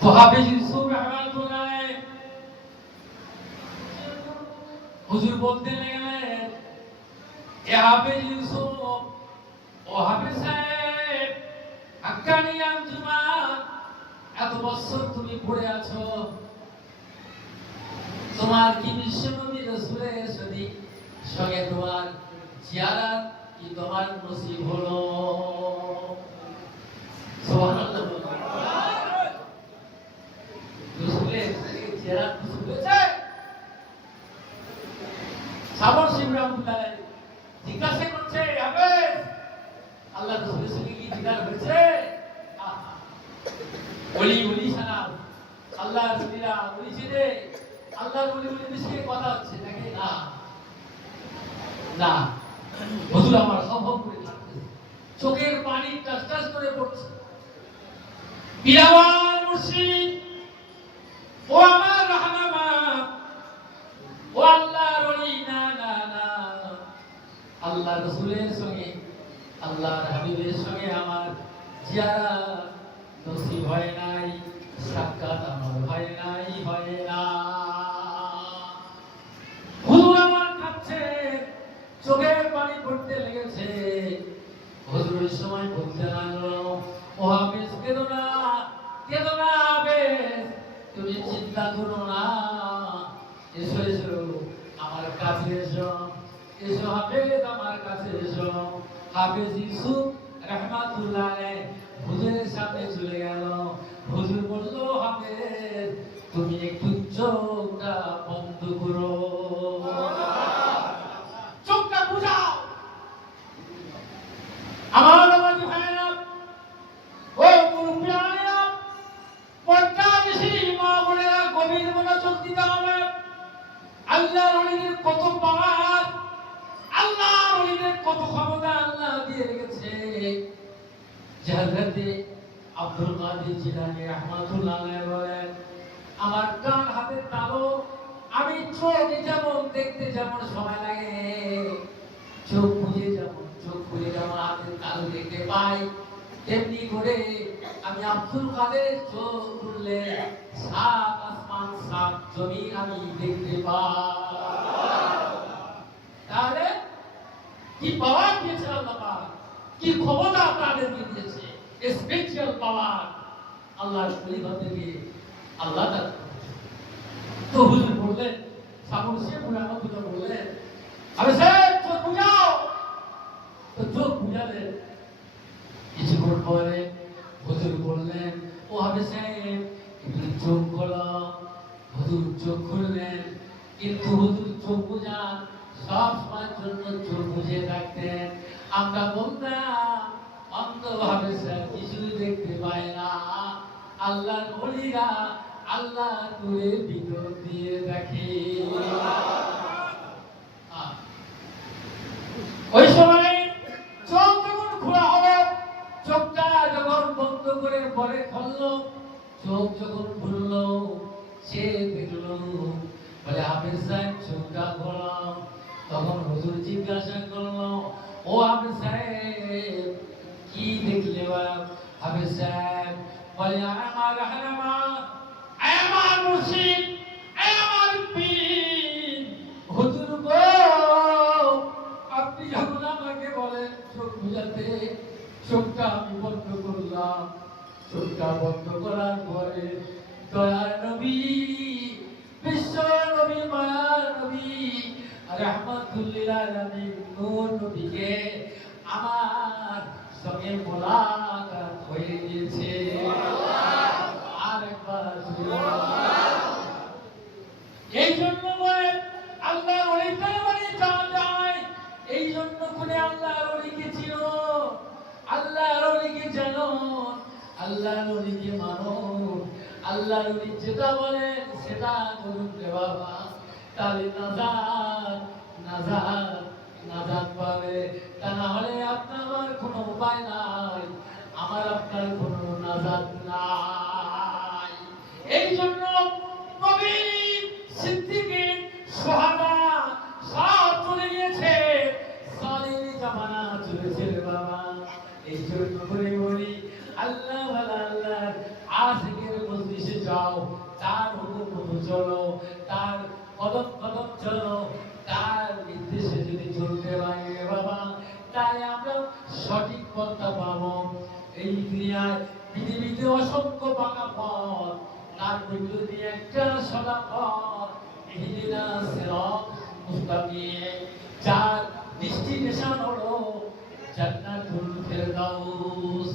তো হাফেজ ইউসুফ রাহমাতুল্লাহ হুজুর বলতে লাগলেন, এ হাফেজ ইউসুফ, ও হাফেজ সাহেব, হাক্কানি আঞ্জুমান, এত বছর তুমি পড়ে আছো, তোমার কি বিশ্বনবী রাসূলের সঙ্গে তোমার জিয়ারত কি তোমার নসিব হলো? সুবহানাল্লাহ। রাসূলের জিয়ারত নসিব হয়েছে? সাবর শিবরামুল্লাহ জিজ্ঞাসা করছে, হাফেজ, আল্লাহ রাসূলের সঙ্গে কি দিদার হয়েছে? ওলি ওলি সালাম, আল্লাহ রাসূলিরা বলেছে যে আল্লাহর ওলিদের সঙ্গে কথা হচ্ছে নাকি? না না, হুজুর আমার সম্ভব করে থাকতে চোখের পানি টাস টাস করে পড়ছে। পিরাওয়ার মুর্শিদ, ও আমার রাহনামা, ও আল্লাহর ওলি, না না না, আল্লাহ রাসূলের সঙ্গে আল্লাহর হাবিবের সঙ্গে আমার জিয়ারত নসিব হয় নাই, সাক্ষাৎ আমার হয় নাই, হয় না। হুজুর আমার কাছে চোখের পানি পড়তে লেগেছে। হুজুরের সময় বলতে লাগলো, ও হাফেজ, কেঁদো না, কেঁদো না হাফেজ, তুমি চিন্তা করো না, এসো এসো আমার কাছে এসো, এসো হাফেজ আমার কাছে এসো। হাফেজ ইউসুফ রাহমাতুল্লাহ হুজুরের সামনে চলে গেল। হুজুর বলল, হাফেজ, তুমি একটু চোখটা বন্ধ করো, চোখটা বুঝাও। আমার বাবাজি ভাইরা, ও মুরব্বিয়ানেরা, পর্দা বেশি মা বোনেরা, গভীর মনোযোগ দিতে হবে। আল্লাহর ওলিদের কত পাওয়ার, আল্লাহর ওলিদের কত ক্ষমতা আল্লাহ দিয়ে রেখেছে। হযরতে আব্দুল কাদের জিলানী রাহমাতুল্লাহ আলাইহি বলেন, আমার ডান হাতের তালু, আমি চোখ যেমন দেখতে যেমন সময় লাগে, চোখ বুজে যেমন হাতের তালু দেখতে পাই, তেমনি করে আমি আব্দুল কাদের চোখ খুললে সাত আসমান সাত জমিন আমি দেখতে পাই। তাহলে কি পাওয়ার দিয়েছে আল্লাহ পাক, কি ক্ষমতা আপনাদেরকে দিয়েছে, স্পেশাল পাওয়ার আল্লাহর পরিবর্তনে আল্লাহ তাআলা। তো হুজুর বললেন, সাবর শেখ রাহমাতুল্লাহ বললেন, আরে স্যার চোখ বুঝাও। তো চোখ বুঝালেন। কিছুক্ষণ পরে হুজুর বললেন, ও হাফেজ সাহেব, একটু চোখ খোলো। হুজুর চোখ খুললেন, কিন্তু হুজুর চোখ বুঝান সব সময়ের জন্য চোখ বুঝে থাকতেন। আমরা বলতাম, অন্ধভাবে স্যার কিছুই দেখতে পায় না, আল্লাহর ওলিরা আল্লাহ নূরের ভিতর দিয়ে দেখে। ওই সময় চোখ যখন খোলা হলো, চোখটা যখন বন্ধ করে পরে খুললো, চোখ যখন খুললো, সে দেখলো, বলে হাফেজ সাহেব চোখটা খোলা। তখন হুজুর জিজ্ঞাসা করলো, ও হাফেজ সাহেব কি দেখলে? হাফেজ সাহেব বলে, আমার রাহনামা, আমার মুর্শিদ, আমার পীর, হুজুর গো, আপনি যখন আমাকে বলেন চোখ বুঝাতে, চোখটা আমি বন্ধ করলাম। চোখটা বন্ধ করার পরে দয়ার নবী, বিশ্ব নবী, মায়ার নবী, রাহমাতুল লিল আলামিন নূর নবীকে আমার সঙ্গে মোলাকাত হয়ে গেছে। আরেকবার এই জন্য বলে আল্লাহ ওলিদের বাড়ি যাওয়া যায়, এই জন্য করে আল্লাহ ওলিকে চিনো, আল্লাহ ওলিকে জানো, আল্লাহ ওলিকে মানো, আল্লাহ ওলি যেটা বলেন সেটা করুন রে বাবা, তাহলে নাজাত নাজাত নাজাত পাবে। তা না হলে আপনার আমার কোনো উপায় নাই, আমার আপনার কোনো নাজাত নাই। এই জন্য নবী, সিদ্দিকীন, সুহাদা সব চলে গিয়েছে, সালিম জামানা চলেছে রে বাবা। এই জন্য করে বলি, আল্লাহ আল্লাহ আশিকের মজলিসে যাও, তার হুকুম চলো, তার কদম কদম চলো, তার নির্দেশে যদি চলতে পারি রে বাবা, তাই আমরা সঠিক পথটা পাবো। এই দুনিয়ায় পৃথিবীতে অসংখ্য পাকা পথ, তার মধ্য দিয়ে একটা সদা পথ, ইহদিনা সিরাত মুস্তাকিম, যার ডেস্টিনেশন হলো জান্নাতুল ফেরদাউস।